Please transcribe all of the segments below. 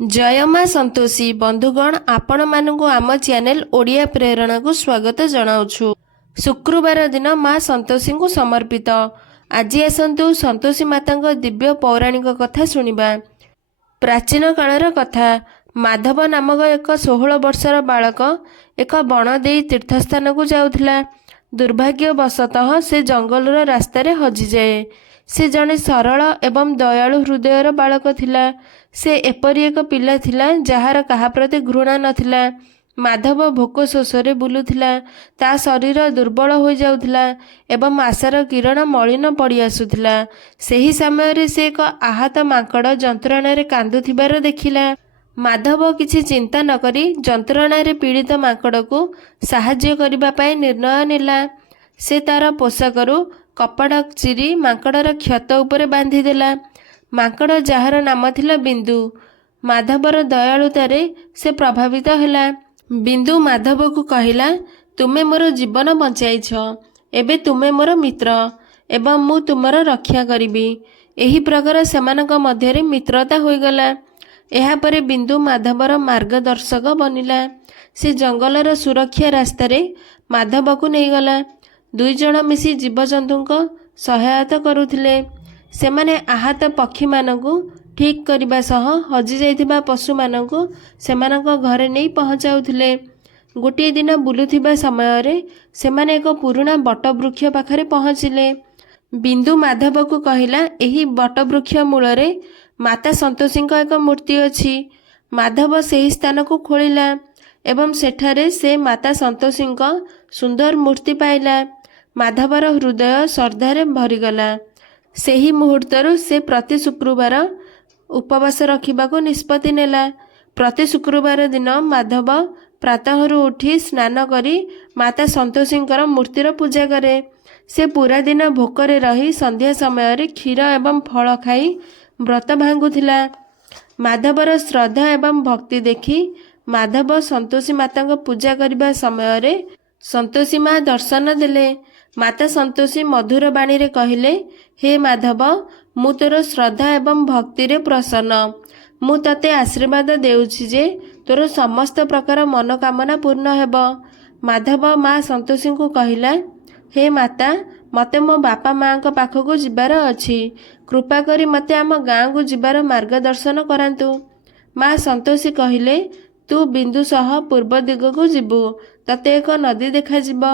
जय माँ संतोषी बंधुगण आपण मानू आम चैनल ओडिया प्रेरणा को स्वागत जनाऊँ। शुक्रवार दिन माँ संतोषी को समर्पित आज आसतु संतोषी माता दिव्य पौराणिक कथा शुणा। प्राचीन कालर कथा माधव नामक एक 16 वर्षर बालक एक बण दे तीर्थस्थान को जाऊला। दुर्भाग्यवशतः से जंगलर रास्तार हजि जाए। से जड़े सरल एवं दयालु हृदयर बालक थिला। से एपरी एक पिला थिला जार कहा प्रति घृणा नथिला। माधव भोक शोषरे बुलुथिला। ता शरीर दुर्बल हो जाउथिला एवं आशार किरण मलिन पड़ी आसुथिला। सेही समय से एक आहत मांकड़ जंत्रणार कांदुथिबार देखिला। माधव किछि चिंता न करी जंत्रणार पीड़ित मांकड़ को साहाय्य करबा पाई निर्णय नेला। से तार पोशाकरू कपड़ा चिरी मांकड़र क्षत उपरे बांधी देला। मांकड़ जार नाम थिला बिंदु। माधवर दयालुतारे से प्रभावित हैला। बिंदु माधव को कहिला, तुमे मोर जीवन बंचाइछ, एबे तुमे मोर मित्र एवं मु तुमर रक्षा करिबी। एही प्रकार सेमानक मध्यरे मित्रता होइगला। एहा परे बिंदु माधवर मार्गदर्शक बनिला। से जंगलर सुरक्षा रास्तारे माधव को नहींगला। दुई जण मिसी जीवजंतुक सहायता करुथिले। सेमाने आहत पक्षी मानकु ठीक करबा सह हजि जाइथिबा पशु मानकु सेमानक घरे नहीं पहुँचाउथिले। गोटे दिन बुलुथिबा समय रे सेमाने एक पुराना बटवृक्ष पाखरे पहुँचिले। बिंदु माधव को कहिला, एही बटवृक्ष मूलरे माता संतोषी एक मूर्ति अछि। माधव सेही स्थान को खोलिला एवं सेठारे से माता संतोषी सुंदर मूर्ति पाइला। माधवर हृदय श्रद्धारे भरीगला। सेही मुहूर्तरु से प्रति शुक्रवार उपवास रखिबाको निष्पत्ति नेला। प्रति शुक्रवार दिन माधव प्रातःरु उठी स्नान करी माता संतोषींकर मूर्तिर पूजा करे। से पूरा दिन भोकरे रही संध्या समय क्षीर एवं फल खाई व्रत भांगुथिला। माधवर श्रद्धा एवं भक्ति देखि माधव संतोषी माता पूजा करबा समय संतोषी माँ दर्शन देले। माता संतोषी मधुर बाणी रे कहिले, हे माधव, मु तोर श्रद्धा एवं भक्ति रे प्रसन्न। मु तते आशीर्वाद देउछि जे तोर समस्त प्रकार मनोकामना पूर्ण हेब। माधव माँ संतोषी को कहिला, हे माता, मते मो बापा माँ को पाखको जिबार अछि। कृपा करी मते आम गाँ को जिबार मार्गदर्शन करांतु। माँ संतोषी कहिले, तू बिंदु सह पूर्व दिग को जिबु, तते एक नदी देखा जिब।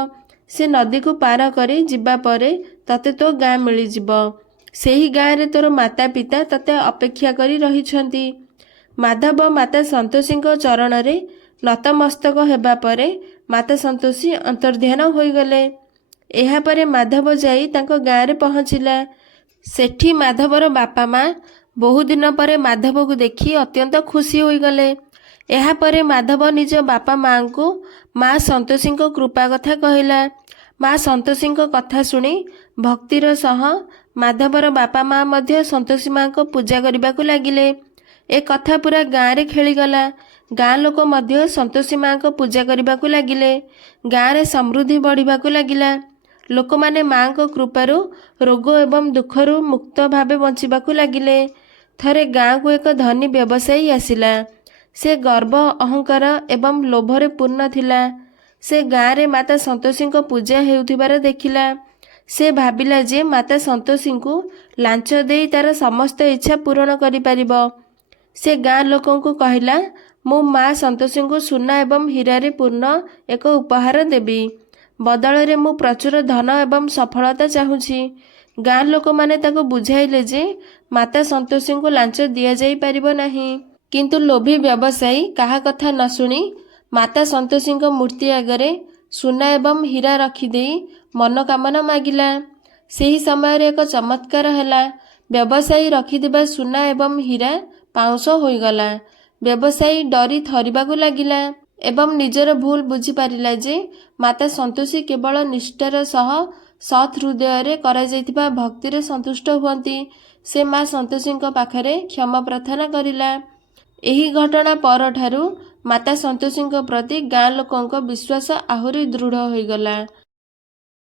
से नदी को पार करी जिबा परे तते तो गाँ मिली जिब। सेही गाँ रे तोर माता पिता तते अपेक्षा करी रहिछंती। माधव माता संतोषी चरण रे नतमस्तक हेबा परे माता संतोषी अंतर्ध्यान होई गले। एहा परे माधव जाई तांको गाँ रे पहुँचिला। सेठी माधवर बापा माँ बहु दिन परे माधव को देखी अत्यंत खुशी होई गले। एहा परे माधव निज बापा माँ को माँ संतोषी कृपा कथा कहिला। माँ संतोषी कथा शुणी भक्तिर सह माधवर बापा माँ मध्य संतोषी माँ को पूजा करने को लगिले। ए कथा पूरा गाँ रे खेलीगला। गाँ लोक मध्य संतोषी माँ को पूजा करने को लगिले। गाँ रे समृद्धि बढ़िबा को लगिला। लोक माने माँ को कृपारू रोग एवं दुखरू मुक्त भावे बंचिबा को लगिले। थरे गाँ को एक धनी व्यवसायी आसिला। से गर्व अहंकार एवं लोभरे पूर्ण थिला। से गाँ रे माता संतोषी को पूजा हेउथिबार देखिला। से भाबिला जे माता संतोषी को लांच देई तार समस्त इच्छा पूर्ण करि परिबो। से गाँ लोकों को कहिला, मो माँ संतोषी को सुना एवं हीरा रे पूर्ण एक उपहार देबी। बदल रे मु प्रचुर धन एवं सफलता चाहूछि। गाँ लोक माने ताको बुझाइले जे माता संतोषी को लांच दिया जाई परिबो नाही। किंतु लोभी व्यवसायी कहा कथा न शुणी माता संतोषी मूर्ति आगरे सुना एवं हीरा रखिदेई मनोकामना मागिला। सेही समय एक चमत्कार हैला। व्यवसायी रखिदिबा सुना एवं हीरा पाउंस होइगला। व्यवसायी डरी थरिबाकु लागिला एवं निजर भूल बुझी पारिला जे माता संतोषी केवल निष्ठार सह सत् हृदय रे करा जाइतिबा भक्ति रे संतुष्ट हुअंती। से माँ संतोषी पाखरे क्षमा प्रार्थना करिला। एही घटना परठारु माता संतोषी प्रति गाँ लोकों विश्वास आहुरी दृढ़ होइगला।